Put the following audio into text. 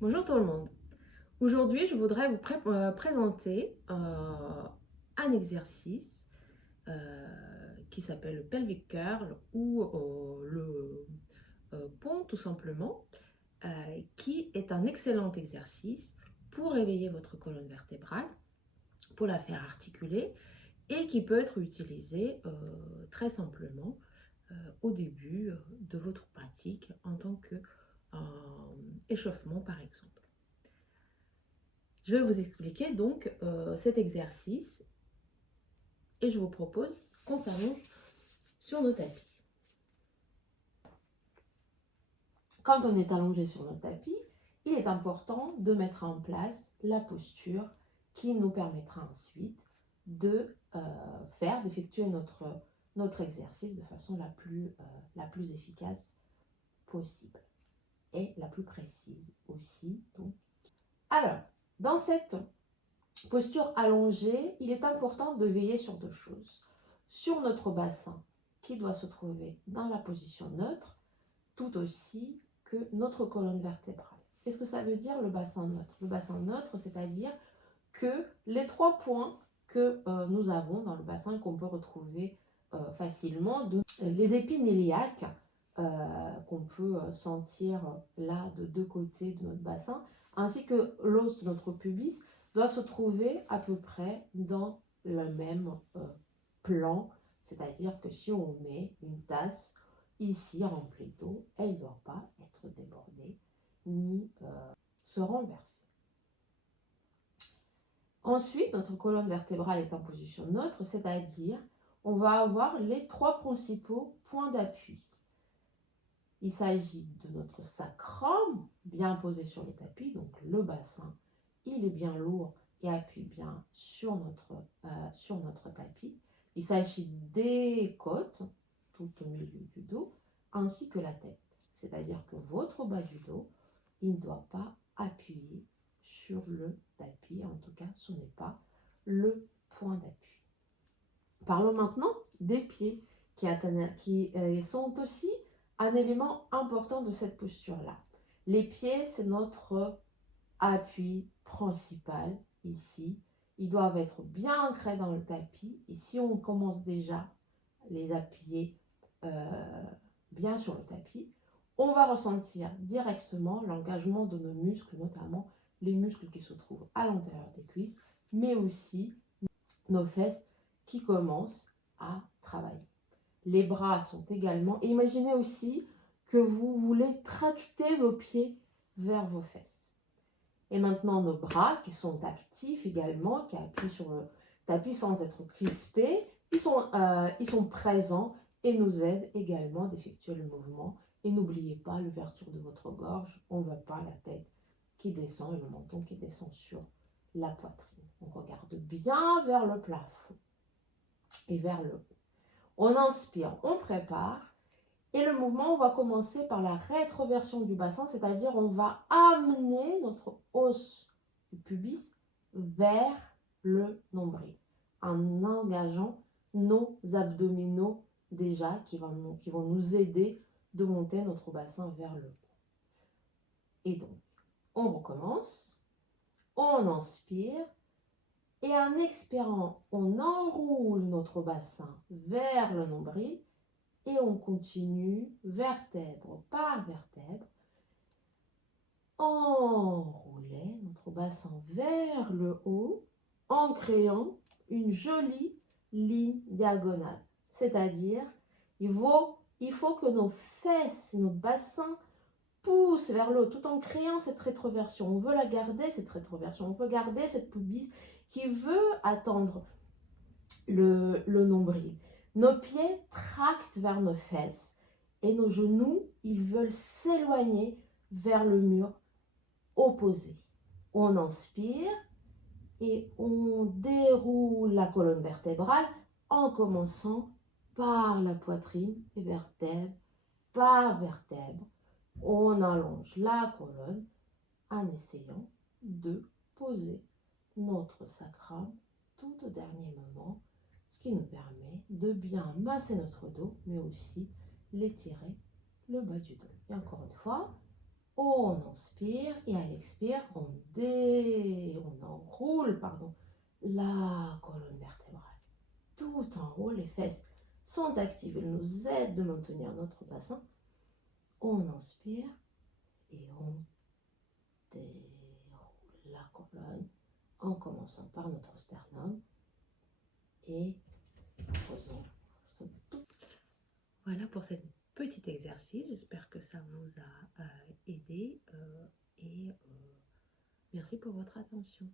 Bonjour tout le monde. Aujourd'hui, je voudrais vous présenter un exercice qui s'appelle le pelvic curl ou le pont tout simplement, qui est un excellent exercice pour réveiller votre colonne vertébrale, pour la faire articuler et qui peut être utilisé très simplement au début de votre pratique en tant qu'échauffement par exemple. Je vais vous expliquer donc cet exercice et je vous propose qu'on s'allonge sur nos tapis. Quand on est allongé sur nos tapis, il est important de mettre en place la posture qui nous permettra ensuite d'effectuer notre exercice de façon la plus efficace possible et la plus précise aussi. Donc. Alors, dans cette posture allongée, il est important de veiller sur deux choses. Sur notre bassin, qui doit se trouver dans la position neutre, tout aussi que notre colonne vertébrale. Qu'est-ce que ça veut dire le bassin neutre? Le bassin neutre, c'est-à-dire que les trois points que nous avons dans le bassin et qu'on peut retrouver facilement, les épines iliaques qu'on peut sentir là de deux côtés de notre bassin, ainsi que l'os de notre pubis, doit se trouver à peu près dans le même plan, c'est-à-dire que si on met une tasse ici remplie d'eau, elle ne doit pas être débordée ni se renverser. Ensuite, notre colonne vertébrale est en position neutre, c'est-à-dire on va avoir les trois principaux points d'appui. Il s'agit de notre sacrum, bien posé sur le tapis, donc le bassin, il est bien lourd et appuie bien sur notre tapis. Il s'agit des côtes, tout au milieu du dos, ainsi que la tête. C'est-à-dire que votre bas du dos, il ne doit pas appuyer sur le tapis. En tout cas, ce n'est pas le point d'appui. Parlons maintenant des pieds qui sont aussi un élément important de cette posture-là. Les pieds, c'est notre appui principal ici. Ils doivent être bien ancrés dans le tapis. Et si on commence déjà à les appuyer bien sur le tapis, on va ressentir directement l'engagement de nos muscles, notamment les muscles qui se trouvent à l'intérieur des cuisses, mais aussi nos fesses qui commencent à travailler. Les bras sont également... Et imaginez aussi que vous voulez tracter vos pieds vers vos fesses. Et maintenant, nos bras qui sont actifs également, qui appuient sur le tapis sans être crispés, ils sont présents et nous aident également d'effectuer le mouvement. Et n'oubliez pas l'ouverture de votre gorge. On ne voit pas la tête qui descend et le menton qui descend sur la poitrine. On regarde bien vers le plafond et vers le haut. On inspire, on prépare. Et le mouvement, on va commencer par la rétroversion du bassin, c'est-à-dire on va amener notre os du pubis vers le nombril, en engageant nos abdominaux déjà qui vont nous aider de monter notre bassin vers le haut. Et donc, on recommence, on inspire, et en expirant, on enroule notre bassin vers le nombril, et on continue vertèbre par vertèbre, enrouler notre bassin vers le haut en créant une jolie ligne diagonale. C'est-à-dire, il faut que nos fesses, nos bassins poussent vers le haut tout en créant cette rétroversion. On veut la garder, cette rétroversion. On veut garder cette pubis qui veut attendre le nombril. Nos pieds tractent vers nos fesses et nos genoux, ils veulent s'éloigner vers le mur opposé. On inspire et on déroule la colonne vertébrale en commençant par la poitrine et vertèbre par vertèbre. On allonge la colonne en essayant de poser notre sacrum tout au dernier moment, ce qui nous permet de bien masser notre dos, mais aussi l'étirer le bas du dos. Et encore une fois, On inspire et à l'expire, on enroule, la colonne vertébrale. Tout en haut, les fesses sont actives. Elles nous aident de maintenir notre bassin. On inspire et on déroule la colonne en commençant par notre sternum et posant. Voilà pour cet petit exercice. J'espère que ça vous a aidé et merci pour votre attention.